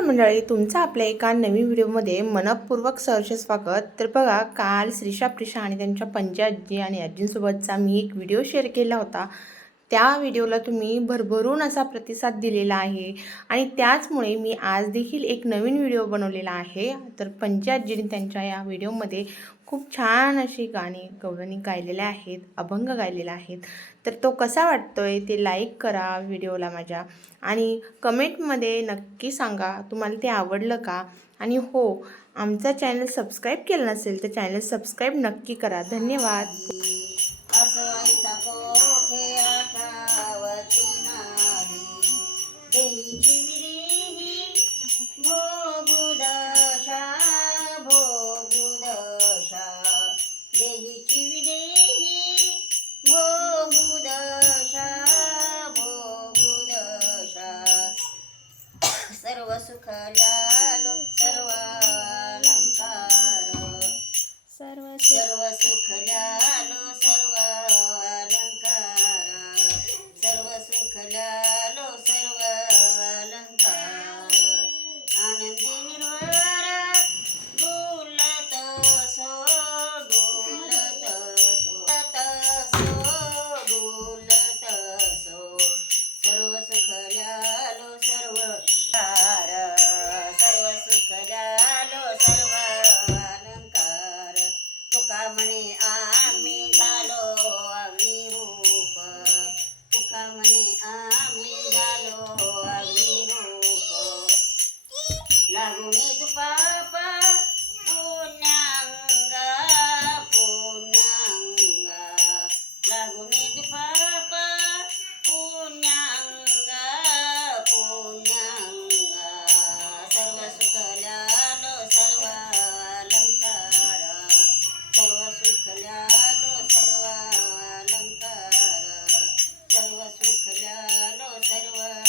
मंडळी तुमचं आपल्या एका नवीन व्हिडिओमध्ये मनपूर्वक सहर्ष स्वागत. तर बघा काल श्रीशा प्रिशा आणि त्यांच्या पंजी आजी आणि आजींसोबतचा मी एक व्हिडिओ शेअर केला होता. त्या व्हिडिओला तुम्ही भरभरून असा प्रतिसाद दिलेला आहे आणि त्याचमुळे मी आज देखील एक नवीन व्हिडिओ बनवलेला आहे. तर पंजी आजीने त्यांच्या या व्हिडिओमध्ये खूप छान अशी गाणी गौरवनी गायलेल्या आहेत अभंग गायलेला आहेत. तर तो कसा वाटतोय ते लाईक करा व्हिडिओला माझ्या. आणि कमेंटमध्ये नक्की सांगा तुम्हाला ते आवडलं का? आणि हो आमचा चॅनल सबस्क्राईब केलं नसेल तर चॅनल सबस्क्राईब नक्की करा. धन्यवाद. सर्व लागुनी तुपाप पुण्यांगा पुण्यांगा लागुनी तुपाप पुण्यांगा पुण्यांगा सर्व सुख ल्यालो सर्व अलंकार सर्व सुख ल्यालो सर्व अलंकार सर्व सुख ल्यालो सर्व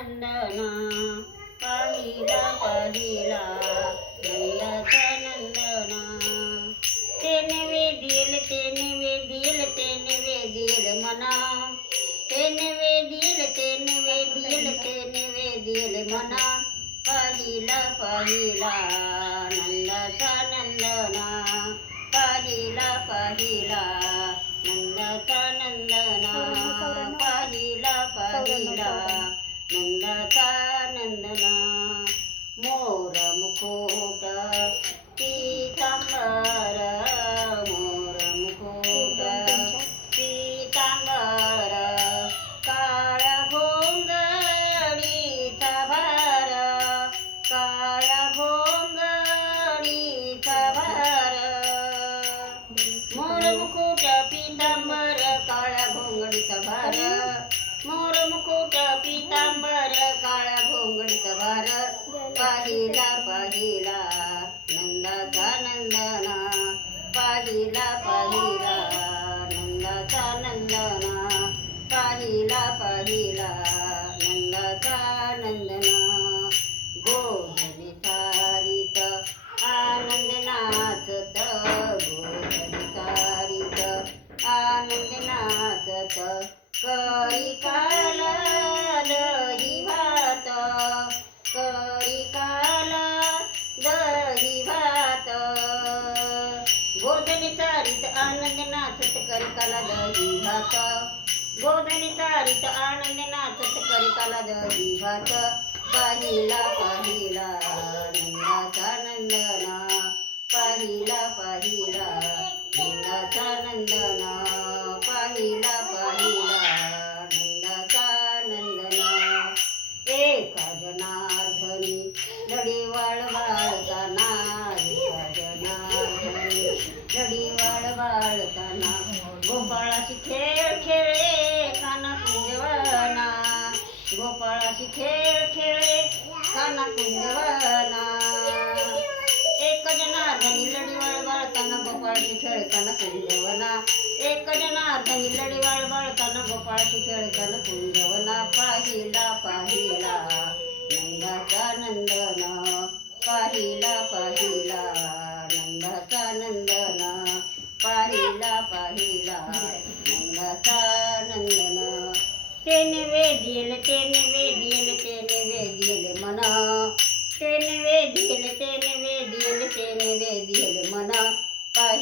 नंदना पाहिला पाहिला नंदाचा नंदना तेने वेदिल तेने वेदिल तेने वेदिल मना तेने वेदिल तेने वेदिल तेने वेदिल मना पाहिला पाहिला नंदाचा नंदना पाहिला पाहिला नंदाचा नंदना नंदाचा पाहिला पाहिला नंदाचा नंदना पाहिला पाहिला नंदाचा नंदना पाहिला पाहिला नंदाचा नंदना. गोधरी तारीत आनंद नाचत गोधरी नाचत करी काला दही भात. गोधनी तारीत आनंद नाचत करी काला दही भात. पाहिला पाहिला गोपाळशी खेळताना कुंजवना एक जनार्दनी लढी बाळताना गोपाळशी खेळताना कुंजवना पाहिला पाहिला नंदाचा नंदन पाहिला पाहिला नंदाचा नंदन पाहिला पाहिला नंदाचा नंदन. तेने वेदियल तेने वेदियल तेने वेदियल मना. तेने वेदियल तेने वेदियल तेने वेदियल मना.